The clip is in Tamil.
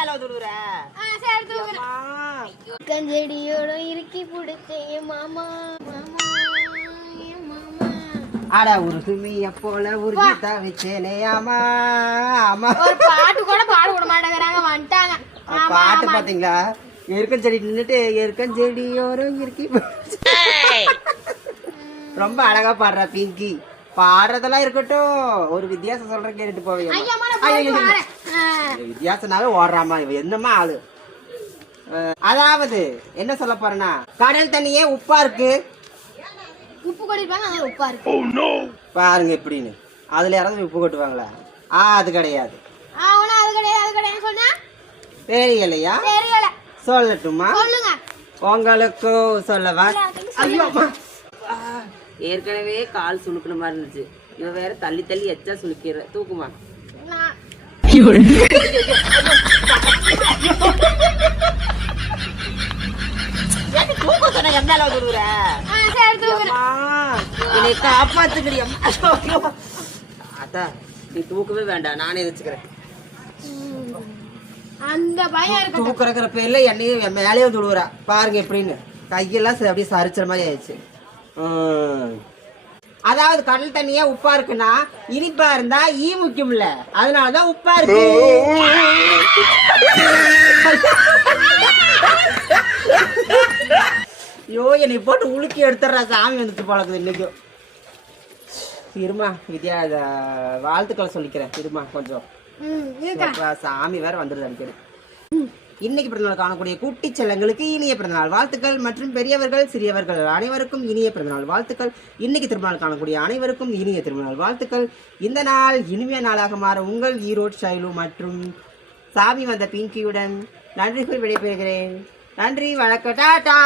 மேல வந்துடுற கஞ்சடியோட இறுக்கி பிடிச்சே மாமா மாமா அட உருகுமிய போல உருகி தவிச்சேனே ஆமா ஆமா. ஒரு பாட்டு கூட பாட விட மாட்டேங்கிறாங்க வந்துட்டாங்க. பாட்டு பாத்தீங்களா? எருக்கஞ்செடி நின்னுட்டு எருக்கஞ்செடியோரம் இறுக்கி ரொம்ப அழகா பாடுற பிங்கி. பாடுறதெல்லாம் இருக்கட்டும், ஒரு வித்தியாசம் சொல்ற கேட்டுட்டு போவீங்க. வித்தியாசனாவே ஓடுறாமா இவ என்னமா ஆளு. அதாவது என்ன சொல்ல போறேன்னா, கடல் தண்ணியே உப்பா இருக்கு, உப்பு கொட்டிருப்பாங்க, அது உப்பா இருக்கு. பாருங்க எப்படின்னு. அதுல யாராவது உப்பு கொட்டுவாங்களா? அது கிடையாது. அது கிடையாது அது கிடையாது சொன்னா தெரியலையா? தெரியல. சொல்லட்டுமா? சொல்லுங்க. உங்களுக்கு சொல்லவா? ஐயோ ஏற்கனவே கால் சுணுக்குன மாதிரி இருந்துச்சு, இவன் வேற தள்ளி தள்ளி எச்சா சுணுக்கிற. தூக்குமா? காப்பாத்துக்கிறியா? அதான் நீ தூக்கவே வேண்டாம், நானே வச்சுக்கிறேன். அந்த பையன் தூக்குறங்கிற பேர்ல என்னையும் மேலேயே துடுவுறா. பாருங்க எப்படின்னு. கையெல்லாம் அப்படியே சரிச்சிற மாதிரி ஆயிடுச்சு. அதாவது கடல் தண்ணியா உப்பா இருக்குன்னா இனிப்பா இருந்தா ஈ முக்கியம்ல, அதனாலதான் உப்பா இருக்கு. ஐயோ என்னை போட்டு உலுக்கி எடுத்துடுறா, சாமி வந்துட்டு பழக்குது இன்னைக்கும். இருமா வித்யா, வாழ்த்துக்களை சொல்லிக்கிறேன். இருமா கொஞ்சம், சாமி வேற வந்துடுது அடிக்கடி. இன்னைக்கு பிறந்தநாள் காணக்கூடிய குட்டி செல்லங்களுக்கு இனிய பிறந்தநாள் வாழ்த்துக்கள் மற்றும் பெரியவர்கள் சிறியவர்கள் அனைவருக்கும் இனிய பிறந்தநாள் வாழ்த்துக்கள். இன்னைக்கு திருமணம் காணக்கூடிய அனைவருக்கும் இனிய திருமணநாள் வாழ்த்துக்கள். இந்த நாள் இனிமைய நாளாக மாற உங்கள் ஈரோடு ஷைலு மற்றும் சாமி வந்த பிங்கியுடன் நன்றி கூறி விடைபெறுகிறேன். நன்றி, வணக்கம், டாடா.